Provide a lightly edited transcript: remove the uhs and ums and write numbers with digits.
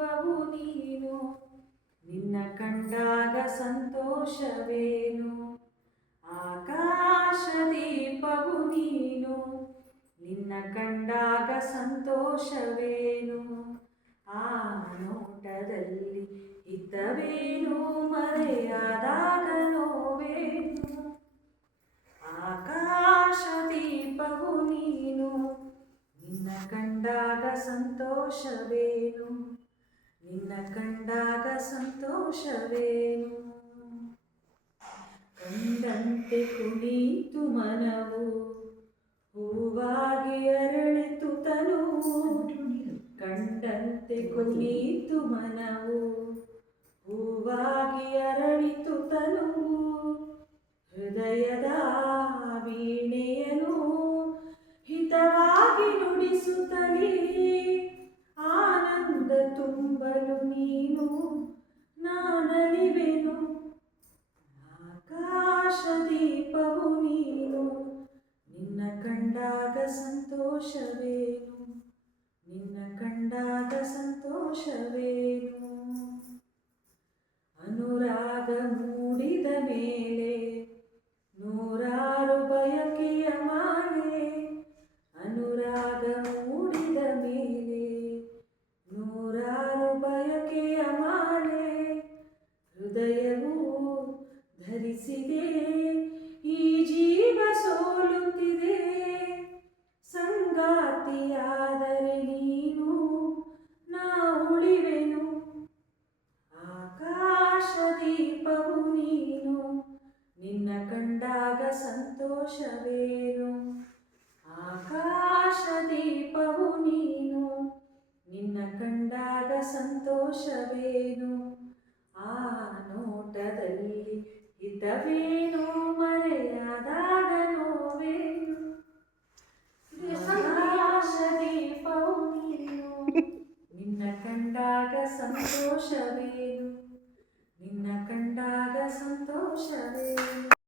ದೀಪವು ನೀನು, ನಿನ್ನ ಕಂಡಾಗ ಸಂತೋಷವೇನು. ಆಕಾಶ ದೀಪವು ನೀನು, ನಿನ್ನ ಕಂಡಾಗ ಸಂತೋಷವೇನು. ಆ ನೋಟದಲ್ಲಿ ಇದ್ದವೇನು, ಮರೆಯಾದಾಗ ನೋವೇನು. ಆಕಾಶ ದೀಪವು ನೀನು, ನಿನ್ನ ಕಂಡಾಗ ಸಂತೋಷವೇನು, ನಿನ್ನ ಕಂಡಾಗ ಸಂತೋಷವೇನು. ಕಂಡಂತೆ ಕುಣಿತು ಮನವು, ಹೂವಾಗಿ ಅರಳಿತು ತನುವು. ಕಂಡಂತೆ ಕುಣಿತು ಮನವು, ಹೂವಾಗಿ ಅರಳಿತು ತನುವು. ಹೃದಯದ ವೀಣೆಯನು ಹಿತವಾಗಿ ನುಡಿಸುತ್ತಲೇ, ಆನಂದ ತುಂಬಲು ನೀನು ನಾನಲಿವೆನು. ಆಕಾಶ ದೀಪವು ನೀನು, ನಿನ್ನ ಕಂಡಾಗ ಸಂತೋಷವೇನು, ನಿನ್ನ ಕಂಡಾಗ ಸಂತೋಷವೇನು. ಅನುರಾಗ ಮೂಡಿದ ಮೇಲೆ ನೂರಾರು ಬಯಕೆಯ ಮಾಲೆ. ಅನುರಾಗ ಮೂಡಿದ ಮೇಲೆ ನೂರಾರು ಬಯಕೆಯ ಮಾಲೆ. ಹೃದಯವು ಧರಿಸಿದೆ, ಈ ಜೀವ ಸೋಲುತ್ತಿದೆ. ಸಂಗಾತಿಯಾದರೆ ನೀನು ನಾ ಉಳಿವೆನು. ಆಕಾಶ ದೀಪವು ನೀನು, ನಿನ್ನ ಕಂಡಾಗ ಸಂತೋಷವೇನು. ಆಕಾಶ ದೀಪವು ನೀನು, ನಿನ್ನ ಕಂಡಾಗ ಸಂತೋಷವೇನು. ಆ ನೋಟದಲ್ಲಿ ಹಿತವೇನು, ಮರೆಯಾದಾಗ ನೋವೇನು. ಆಕಾಶ ದೀಪವು ನೀನು, ನಿನ್ನ ಕಂಡಾಗ ಸಂತೋಷವೇನು, ನಿನ್ನ ಕಂಡಾಗ ಸಂತೋಷವೇನು.